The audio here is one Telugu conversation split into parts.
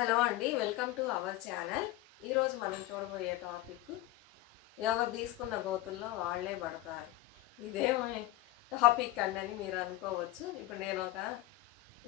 హలో అండి, వెల్కమ్ టు అవర్ ఛానల్. ఈరోజు మనం చూడబోయే టాపిక్ ఎవరు తీసుకున్న గోతుల్లో వాళ్ళే పడతారు. ఇదేమో టాపిక్ అండి అని మీరు అనుకోవచ్చు. ఇప్పుడు నేను ఒక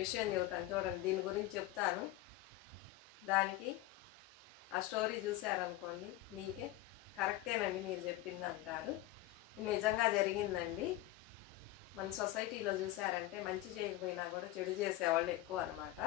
విషయం చెబుతాను చూడండి, దీని గురించి చెప్తాను. దానికి ఆ స్టోరీ చూశారనుకోండి మీకే కరెక్టేనండి మీరు చెప్పింది అంటారు. నిజంగా జరిగిందండి. మన సొసైటీలో చూసారంటే మంచి చేయకపోయినా కూడా చెడు చేసేవాళ్ళు ఎక్కువ అనమాట.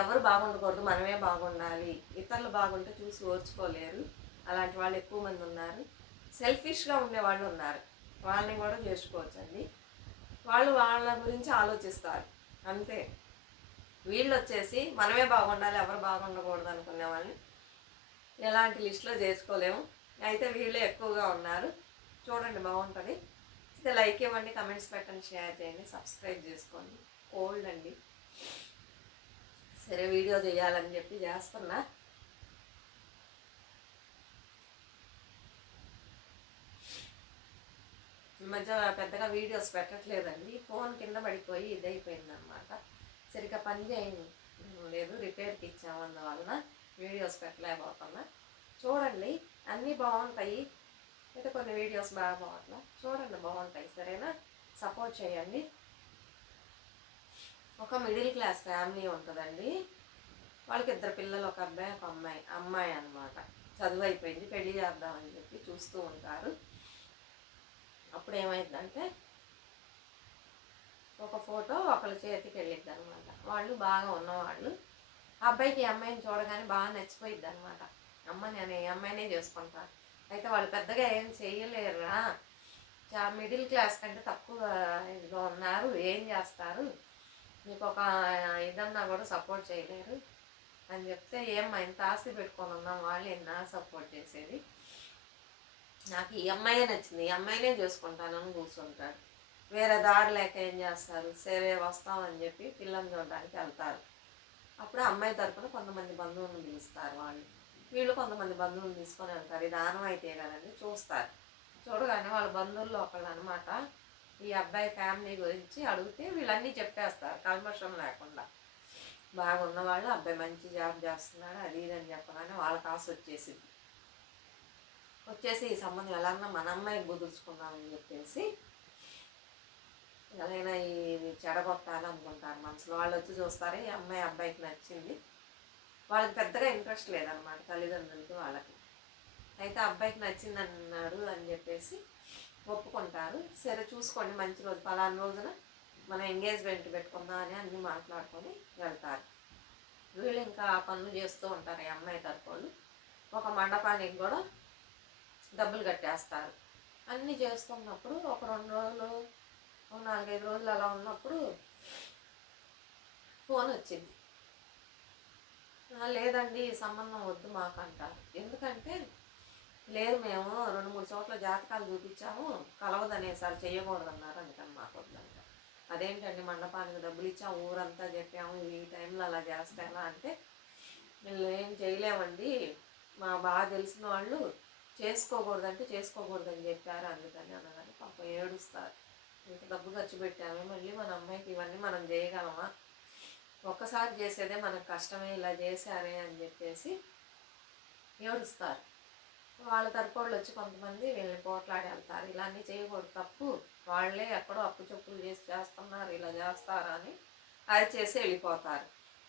ఎవరు బాగుండకూడదు, మనమే బాగుండాలి, ఇతరులు బాగుంటే చూసి ఓర్చుకోలేరు, అలాంటి వాళ్ళు ఎక్కువ మంది ఉన్నారు. సెల్ఫిష్గా ఉండేవాళ్ళు ఉన్నారు, వాళ్ళని కూడా చేసుకోవచ్చండి. వాళ్ళు వాళ్ళ గురించి ఆలోచిస్తారు అంతే. వీళ్ళు వచ్చేసి మనమే బాగుండాలి, ఎవరు బాగుండకూడదు అనుకునే వాళ్ళని ఎలాంటి లిస్టులో చేసుకోలేము. అయితే వీళ్ళే ఎక్కువగా ఉన్నారు. చూడండి, బాగుంటుంది. అయితే లైక్ ఇవ్వండి, కమెంట్స్ పెట్టండి, షేర్ చేయండి, సబ్స్క్రైబ్ చేసుకోండి. కోల్డ్ అండి, సరే వీడియో చేయాలని చెప్పి చేస్తున్నా. ఈ మధ్య పెద్దగా వీడియోస్ పెట్టట్లేదండి. ఫోన్ కింద పడిపోయి ఇదైపోయిందనమాట, సరిగ్గా పని లేదు, రిపేర్కి ఇచ్చాము, అందువలన వీడియోస్ పెట్టలేకపోతున్నా. చూడండి, అన్నీ బాగుంటాయి, అయితే కొన్ని వీడియోస్ బాగా బాగుంటా. చూడండి, బాగుంటాయి, సరేనా? సపోర్ట్ చేయండి. ఒక మిడిల్ క్లాస్ ఫ్యామిలీ ఉంటుందండి. వాళ్ళకి ఇద్దరు పిల్లలు, ఒక అబ్బాయి ఒక అమ్మాయి అనమాట. చదువు అయిపోయింది, పెళ్లి చేద్దామని చెప్పి చూస్తూ ఉంటారు. అప్పుడు ఏమైందంటే ఒక ఫోటో ఒకళ్ళ చేతికి వెళ్ళిద్ది అనమాట. వాళ్ళు బాగా ఉన్నవాళ్ళు. అబ్బాయికి ఈ అమ్మాయిని చూడగానే బాగా నచ్చిపోయిద్ది అనమాట. అమ్మ, నేను ఈ అమ్మాయినే చేసుకుంటాను. అయితే వాళ్ళు పెద్దగా ఏం చేయలేరురా, మిడిల్ క్లాస్ కంటే తక్కువ ఇదిలో ఉన్నారు, ఏం చేస్తారు, మీకు ఒక ఇదన్నా కూడా సపోర్ట్ చేయలేరు అని చెప్తే, ఏమ్మా ఇంత ఆస్తి పెట్టుకొని ఉన్నాం, వాళ్ళు ఎన్నా సపోర్ట్ చేసేది, నాకు ఈ అమ్మాయే నచ్చింది, ఈ అమ్మాయినే చేసుకుంటానని కూర్చుంటాడు. వేరే దారి లేక ఏం చేస్తారు, సరే వస్తామని చెప్పి పిల్లల్ని చూడడానికి వెళ్తారు. అప్పుడు అమ్మాయి తరపున కొంతమంది బంధువులను పిలుస్తారు. వీళ్ళు కొంతమంది బంధువులను తీసుకొని వెళ్తారు. ఇది ఆనవాయితీ కదండి, చూస్తారు. చూడగానే వాళ్ళ బంధువుల్లో ఒకళ్ళు అనమాట ఈ అబ్బాయి ఫ్యామిలీ గురించి అడిగితే వీళ్ళన్నీ చెప్పేస్తారు, కల్మషం లేకుండా. బాగున్నవాళ్ళు, అబ్బాయి మంచి జాబ్ చేస్తున్నాడు, అది ఇది అని చెప్పగానే వాళ్ళకి ఆశ వచ్చేసి ఈ సంబంధం ఎలాగన్నా మన అమ్మాయికి కుదుర్చుకుందామని చెప్పేసి ఎలాగైనా ఇది చెడగొట్టాలనుకుంటారు మనసులో. వాళ్ళు వచ్చి చూస్తారు, ఈ అమ్మాయి అబ్బాయికి నచ్చింది. వాళ్ళకి పెద్దగా ఇంట్రెస్ట్ లేదనమాట తల్లిదండ్రులకి, వాళ్ళకి. అయితే అబ్బాయికి నచ్చింది అన్నాడు అని చెప్పేసి ఒప్పుకుంటారు. సరే చూసుకోండి, మంచి రోజు పలానా రోజున మనం ఎంగేజ్మెంట్ పెట్టుకుందాం అని అన్నీ మాట్లాడుకొని వెళ్తారు. వీళ్ళు ఇంకా పనులు చేస్తూ ఉంటారు ఈ అమ్మాయి తరపులు. ఒక మండపానికి కూడా డబ్బులు కట్టేస్తారు. అన్నీ చేస్తున్నప్పుడు ఒక 2 రోజులు, 4-5 రోజులు అలా ఉన్నప్పుడు ఫోన్ వచ్చింది. లేదండి, సంబంధం వద్దు మాకు అంటారు. ఎందుకంటే లేదు, మేము 2-3 చోట్ల జాతకాలు చూపించాము, కలవదనేసారి చేయకూడదన్నారు, అందుకని మాకు వద్దంట. అదేంటండి, మండపానికి డబ్బులు ఇచ్చాము, ఊరంతా చెప్పాము, ఈ టైంలో అలా చేస్తే ఎలా అంటే, వీళ్ళు ఏం చేయలేమండి, మా బాగా తెలిసిన వాళ్ళు చేసుకోకూడదంటే చేసుకోకూడదని చెప్పారు, అందుకని అనగానే పాపం ఏడుస్తారు. ఇంత డబ్బు ఖర్చు పెట్టాము, మళ్ళీ మన అమ్మాయికి ఇవన్నీ మనం చేయగలమా, ఒక్కసారి చేసేదే మనకు కష్టమే, ఇలా చేశారే అని చెప్పేసి ఏడుస్తారు. వాళ్ళ తరపు వాళ్ళు వచ్చి కొంతమంది వీళ్ళని పోట్లాడి వెళ్తారు, ఇలా అన్నీ చేయకూడదు, తప్పు, వాళ్ళే ఎక్కడో అప్పు చెప్పులు చేసి చేస్తున్నారు, ఇలా చేస్తారా అని అది చేసి వెళ్ళిపోతారు.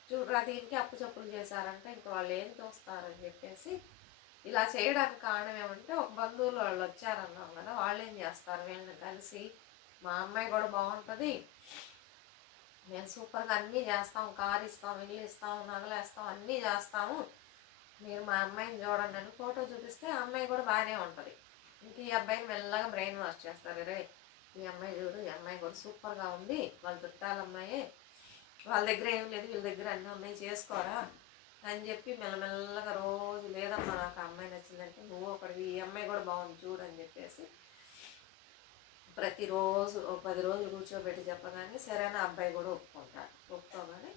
చూడరా, దీనికి అప్పు చెప్పులు చేశారంటే ఇంక వాళ్ళు ఏం చూస్తారని చెప్పేసి ఇలా చేయడానికి కారణం ఏమంటే, ఒక బంధువులు వాళ్ళు వచ్చారన్నాం కదా, వాళ్ళు ఏం చేస్తారు, వీళ్ళని కలిసి మా అమ్మాయి కూడా బాగుంటుంది, మేము సూపర్గా అన్నీ చేస్తాము, కారు ఇస్తాము, ఇల్లు ఇస్తాము, నగలు వేస్తాము, అన్నీ చేస్తాము, మీరు మా అమ్మాయిని చూడండి అని ఫోటో చూపిస్తే ఆ అమ్మాయి కూడా బాగానే ఉంటుంది. ఇంక ఈ అబ్బాయిని మెల్లగా బ్రెయిన్ వాష్ చేస్తారు. రే, ఈ అమ్మాయి చూడు, ఈ అమ్మాయి కూడా సూపర్గా ఉంది, వాళ్ళ చుట్టాల అమ్మాయే, వాళ్ళ దగ్గర ఏం లేదు, వీళ్ళ దగ్గర అన్నీ ఉన్నాయి, చేసుకోరా అని చెప్పి మెల్లమెల్లగా రోజు, లేదమ్మా నాకు ఆ అమ్మాయి నచ్చిందంటే నువ్వు ఒకటి, ఈ అమ్మాయి కూడా బాగుంది చూడు అని చెప్పేసి ప్రతిరోజు 10 రోజులు కూర్చోబెట్టి చెప్పగానే సరైన అబ్బాయి కూడా ఒప్పుకుంటాడు. ఒప్పుకోగానే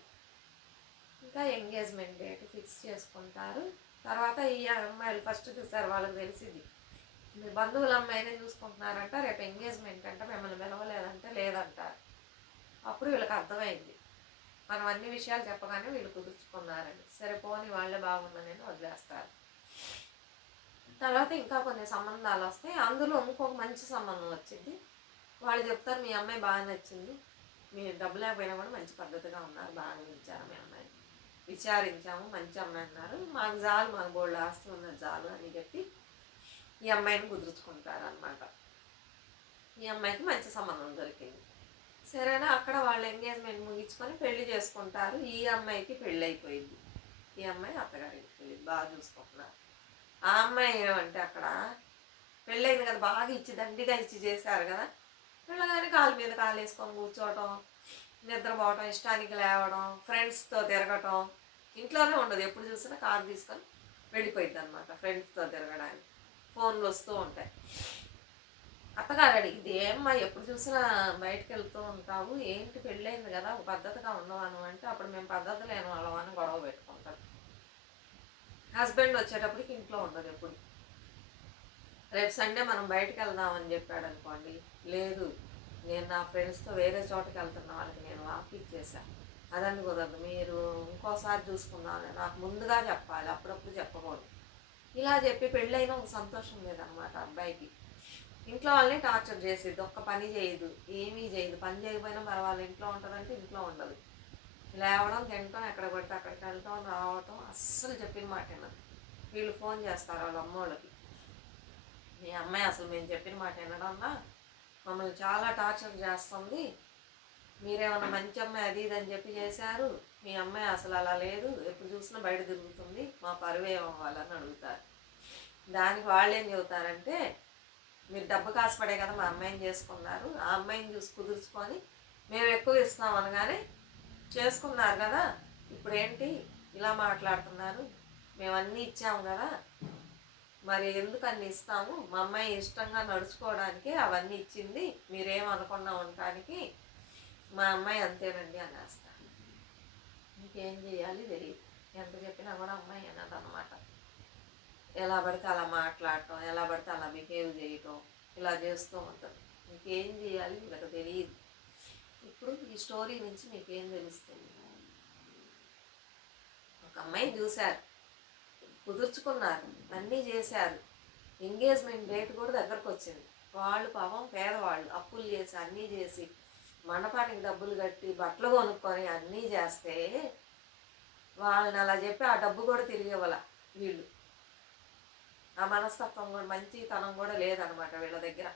ఇంకా ఎంగేజ్మెంట్ డేట్ ఫిక్స్ చేసుకుంటారు. తర్వాత ఈ అమ్మాయిలు ఫస్ట్ చూసారు, వాళ్ళకి తెలిసింది మీ బంధువుల అమ్మాయినే చూసుకుంటున్నారంట, రేపు ఎంగేజ్మెంట్ అంట, మిమ్మల్ని పిలవలేదంటే లేదంటారు. అప్పుడు వీళ్ళకి అర్థమైంది, మనం అన్ని విషయాలు చెప్పగానే వీళ్ళు కుదుర్చుకున్నారని, సరే పోని వాళ్ళే బాగుందని వదిలేస్తారు. తర్వాత ఇంకా కొన్ని సంబంధాలు వస్తాయి, అందులో ఇంకొక మంచి సంబంధం వచ్చింది. వాళ్ళు చెప్తారు మీ అమ్మాయి బాగా నచ్చింది, మీరు డబ్బు లేకపోయినా కూడా మంచి పద్ధతిగా ఉన్నారు, బాగా ఇచ్చారు మీ అమ్మాయి, విచారించాము మంచి అమ్మాయి అన్నారు, మాకు జాలు, మాకు బోల్డ్ ఆస్తి ఉన్నది జాలు అని చెప్పి ఈ అమ్మాయిని కుదుర్చుకుంటారు అనమాట. ఈ అమ్మాయికి మంచి సంబంధం దొరికింది. సరేనా, అక్కడ వాళ్ళ ఎంగేజ్మెంట్ ముగించుకొని పెళ్లి చేసుకుంటారు. ఈ అమ్మాయికి పెళ్ళి అయిపోయింది. ఈ అమ్మాయి అత్తగారికి వెళ్ళింది, బాగా చూసుకుంటున్నారు. ఆ అమ్మాయి ఏమంటే అక్కడ పెళ్ళైంది కదా, బాగా ఇచ్చి దండిగా ఇచ్చి చేశారు కదా, పిల్లగానే కాలు మీద కాలు వేసుకొని కూర్చోవటం, నిద్రపోవటం, ఇష్టానికి లేవడం, ఫ్రెండ్స్తో తిరగటం, ఇంట్లోనే ఉండదు, ఎప్పుడు చూసినా కారు తీసుకొని వెళ్ళిపోయింది అనమాట ఫ్రెండ్స్తో తిరగడానికి. ఫోన్లు వస్తూ ఉంటాయి. అత్తగారు అడిగింది, ఏమ్మా ఎప్పుడు చూసినా బయటకు వెళ్తూ ఉంటావు, ఏంటి పెళ్ళైంది కదా ఒక పద్ధతిగా ఉండవాను అంటే, అప్పుడు మేము పద్ధతి లేని వాళ్ళం అని గొడవ పెట్టుకుంటాం. హస్బెండ్ వచ్చేటప్పటికి ఇంట్లో ఉండదు ఎప్పుడు. రేపు సండే మనం బయటకు వెళ్దామని చెప్పాడు అనుకోండి, లేదు నేను నా ఫ్రెండ్స్తో వేరే చోటకి వెళ్తున్న వాళ్ళకి నేను వాకింగ్ చేశాను, అదని కుదరదు, మీరు ఇంకోసారి చూసుకుందామని నాకు ముందుగా చెప్పాలి, అప్పుడప్పుడు చెప్పకూడదు. ఇలా చెప్పి పెళ్ళైనా ఒక సంతోషం లేదనమాట అబ్బాయికి. ఇంట్లో వాళ్ళని టార్చర్ చేసేది, ఒక్క పని చేయదు, ఏమీ చేయదు, పని చేయకపోయినా పర్వాలేదు, ఇంట్లో ఉంటుందంటే ఇంట్లో ఉండదు, లేవడం, తినటం, ఎక్కడ పడితే అక్కడికి వెళ్ళటం, రావటం, అస్సలు చెప్పిన మాట వినదు. వీళ్ళు ఫోన్ చేస్తారు వాళ్ళ అమ్మోళ్ళకి, మీ అమ్మాయి అసలు మేము చెప్పిన మాట వినడంలా మమ్మల్ని చాలా టార్చర్ చేస్తుంది, మీరేమన్నా మంచి అమ్మాయి అది ఇది అని చెప్పి చేశారు, మీ అమ్మాయి అసలు అలా లేదు, ఎప్పుడు చూసినా బయట తిరుగుతుంది, మా పరువు ఏమవ్వాలని అడుగుతారు. దానికి వాళ్ళు ఏం చెబుతారంటే, మీరు డబ్బు కాసుపడే కదా మా అమ్మాయిని చేసుకున్నారు, ఆ అమ్మాయిని చూసి కుదుర్చుకొని మేము ఎక్కువ ఇస్తాం అనగానే చేసుకున్నారు కదా, ఇప్పుడు ఏంటి ఇలా మాట్లాడుతున్నారు, మేము అన్నీ ఇచ్చాము కదా, మరి ఎందుకు అన్ని ఇస్తాము, మా అమ్మాయి ఇష్టంగా నడుచుకోవడానికి అవన్నీ ఇచ్చింది, మీరేమనుకున్నా ఉండటానికి, మా అమ్మాయి అంతేనండి అనేస్తాను. ఇంకేం చేయాలి తెలియదు, ఎంత చెప్పినా కూడా అమ్మాయి అన్నదన్నమాట. ఎలా పడితే అలా మాట్లాడటం, ఎలా పడితే అలా బిహేవ్ చేయటం, ఇలా చేస్తూ ఉంటారు. ఇంకేం చేయాలి వీళ్ళకి తెలియదు. ఇప్పుడు ఈ స్టోరీ నుంచి మీకేం తెలుస్తుంది, ఒక అమ్మాయిని చూశారు, కుదుర్చుకున్నారు, అన్నీ చేశారు, ఎంగేజ్మెంట్ డేట్ కూడా దగ్గరకు వచ్చింది, వాళ్ళు పాపం పేదవాళ్ళు, అప్పులు చేసి అన్నీ చేసి మండపానికి డబ్బులు కట్టి బట్టలు కొనుక్కొని అన్నీ చేస్తే వాళ్ళని అలా చెప్పి ఆ డబ్బు కూడా తిరిగి ఇవ్వాల వీళ్ళు. ఆ మనస్తత్వం కూడా, మంచితనం కూడా లేదనమాట వీళ్ళ దగ్గర.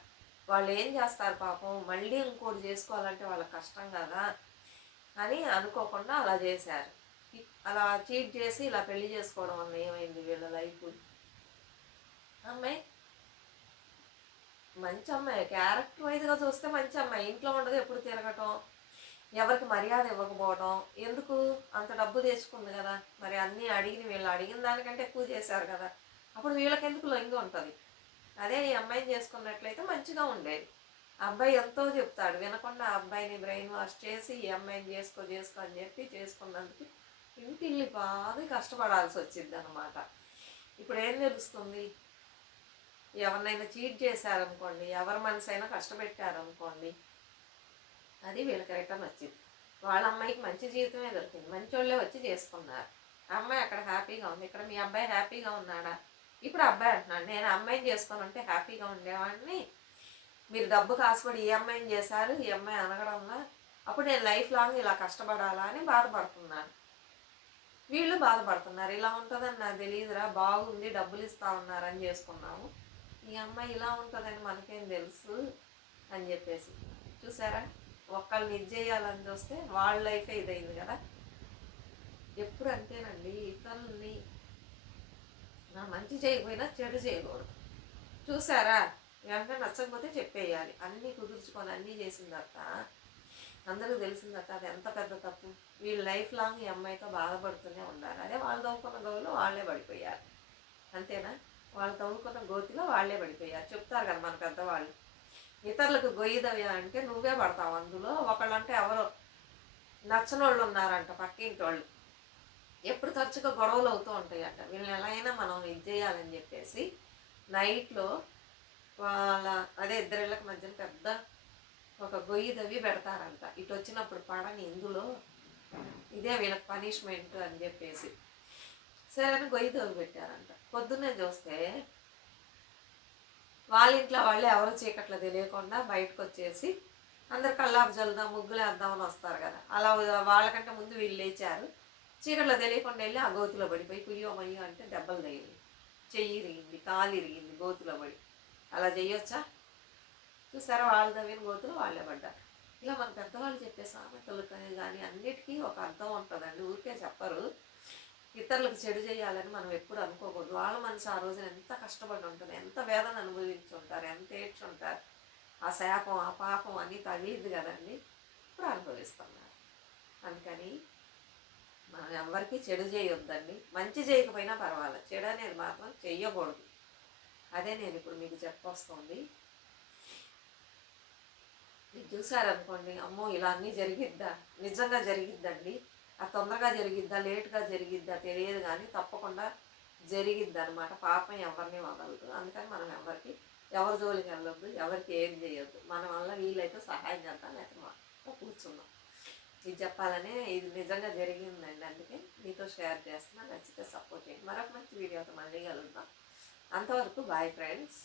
వాళ్ళు ఏం చేస్తారు పాపం, మళ్ళీ ఇంకోటి చేసుకోవాలంటే వాళ్ళకి కష్టం కదా అని అనుకోకుండా అలా చేశారు. అలా చీట్ చేసి ఇలా పెళ్లి చేసుకోవడం వల్ల ఏమైంది వీళ్ళ లైఫ్. అమ్మాయి మంచి అమ్మాయి, క్యారెక్టర్ వైజ్గా చూస్తే మంచి అమ్మాయి, ఇంట్లో ఉండదు, ఎప్పుడు తిరగటం, ఎవరికి మర్యాద ఇవ్వకపోవడం, ఎందుకు అంత డబ్బు తెచ్చుకుంది కదా, మరి అన్నీ వీళ్ళు అడిగిన దానికంటే ఎక్కువ చేశారు కదా, అప్పుడు వీళ్ళకెందుకు లొంగి ఉంటుంది. అదే ఈ అమ్మాయిని చేసుకున్నట్లయితే మంచిగా ఉండేది. అబ్బాయి ఎంతో చెప్తాడు, వినకుండా ఆ అబ్బాయిని బ్రెయిన్ వాష్ చేసి ఈ అమ్మాయిని చేసుకో అని చెప్పి చేసుకున్నందుకు ఇంటిల్లి బాగా కష్టపడాల్సి వచ్చింది అనమాట. ఇప్పుడు ఏం తెలుస్తుంది, ఎవరినైనా చీట్ చేశారనుకోండి, ఎవరి మనసు అయినా కష్టపెట్టారనుకోండి, అది వీళ్ళకి రిటర్న్ వచ్చింది. వాళ్ళ అమ్మాయికి మంచి జీవితమే దొరికింది, మంచి వాళ్ళే వచ్చి చేసుకున్నారు, ఆ అమ్మాయి అక్కడ హ్యాపీగా ఉంది. ఇక్కడ మీ అబ్బాయి హ్యాపీగా ఉన్నాడా? ఇప్పుడు అబ్బాయి అంటున్నాడు, నేను అమ్మాయిని చేసుకొని ఉంటే హ్యాపీగా ఉండేవాడిని, మీరు డబ్బు కాసుపడి ఈ అమ్మాయిని చేశారు, ఈ అమ్మాయి అనగడంలా అప్పుడు నేను లైఫ్ లాంగ్ ఇలా కష్టపడాలా అని బాధపడుతున్నాను. వీళ్ళు బాధపడుతున్నారు, ఇలా ఉంటుందని నాకు తెలియదురా, బాగుంది, డబ్బులు ఇస్తా ఉన్నారని చేసుకున్నాము, ఈ అమ్మాయి ఇలా ఉంటుందని మనకేం తెలుసు అని చెప్పేసి. చూసారా, ఒకళ్ళని ఇది చేయాలని చూస్తే వాళ్ళ లైఫే ఇదైంది కదా. ఎప్పుడు అంతేనండి, ఇతరుల్ని నా మంచి చేయకపోయినా చెడు చేయకూడదు. చూసారా, వెంటనే నచ్చకపోతే చెప్పేయాలి, అన్నీ కుదుర్చుకొని అన్నీ చేసిన తర్వాత అందరికీ తెలిసిన తర్వాత అది ఎంత పెద్ద తప్పు. వీళ్ళు లైఫ్ లాంగ్ ఈ అమ్మాయితో బాధపడుతూనే ఉన్నారు. అదే వాళ్ళు తవ్వుకున్న గోతిలో వాళ్ళే పడిపోయారు, అంతేనా, వాళ్ళు తవ్వుకున్న గోతిలో వాళ్ళే పడిపోయారు. చెప్తారు కదా మన పెద్దవాళ్ళు, ఇతరులకు గొయ్యిదవ్య అంటే నువ్వే పడతావు అందులో. ఒకళ్ళంటే ఎవరో నచ్చని వాళ్ళు ఉన్నారంట పక్కింటి వాళ్ళు, ఎప్పుడు తరచుగా గొడవలు అవుతూ ఉంటాయంట, వీళ్ళని ఎలా అయినా మనం ఇది చేయాలని చెప్పేసి నైట్లో వాళ్ళ అదే ఇద్దరిళ్ళకి మధ్యన పెద్ద ఒక గొయ్యి తవ్వి పెడతారంట, ఇటు వచ్చినప్పుడు పడని ఇందులో ఇదే వీళ్ళకి పనిష్మెంట్ అని చెప్పేసి సరే అని గొయ్యి తవ్వి పెట్టారంట. పొద్దున్నే చూస్తే వాళ్ళ ఇంట్లో వాళ్ళే ఎవరు చీకట్లో తెలియకుండా బయటకు వచ్చేసి అందరు కల్లాపు జల్లుదాం ముగ్గులు వేద్దామని వస్తారు కదా, అలా వాళ్ళకంటే ముందు వీళ్ళు లేచారు. చీకట్లో తెలియకుండా వెళ్ళి ఆ గోతులో పడిపోయి కుయ్యో మయ్యో అంటే దెబ్బలు తగిలింది, చెయ్యి ఇరిగింది, కాలు ఇరిగింది గోతులో పడి. అలా చెయ్యొచ్చా? చూసారా, వాళ్ళ తవ్విన గోతులు వాళ్ళే పడ్డారు. ఇలా మన పెద్దవాళ్ళు చెప్పే సామెతలు కానీ అన్నిటికీ ఒక అర్థం ఉంటుందండి, ఊరికే చెప్పరు. ఇతరులకు చెడు చేయాలని మనం ఎప్పుడు అనుకోకూడదు. వాళ్ళ మనసు ఆ రోజున ఎంత కష్టపడి ఉంటుంది, ఎంత వేదన అనుభవించి ఉంటారు, ఎంత ఏడ్చి ఉంటారు. ఆ శాపం ఆ పాపం అన్నీ తగిలింది కదండి, ఇప్పుడు అనుభవిస్తున్నారు. అందుకని మనం ఎవరికి చెడు చేయొద్దండి, మంచి చేయకపోయినా పర్వాలేదు, చెడు అనేది మాత్రం చెయ్యకూడదు. అదే నేను ఇప్పుడు మీకు చెప్పొస్తుంది. ఇది చూసారనుకోండి, అమ్మో ఇలా అన్నీ జరిగిద్దా, నిజంగా జరిగిద్దండి. అది తొందరగా జరిగిద్దా లేట్గా జరిగిద్దా తెలియదు కానీ తప్పకుండా జరిగిద్ది అనమాట. పాపం ఎవరిని వదలదు. అందుకని మనం ఎవరి జోలికి వెళ్ళొద్దు, ఎవరికి ఏం చేయొద్దు. మన వల్ల వీలైతే సహాయం చేద్దాం, లేకపోతే కూర్చుందాం. ఇది చెప్పాలనే, ఇది నిజంగా జరిగిందండి, అందుకే మీతో షేర్ చేస్తున్నా. నచ్చితే సపోర్ట్ చేయండి. మరొక మంచి వీడియోతో మళ్ళీ కలుద్దాం. అంతవరకు బాయ్ ఫ్రెండ్స్.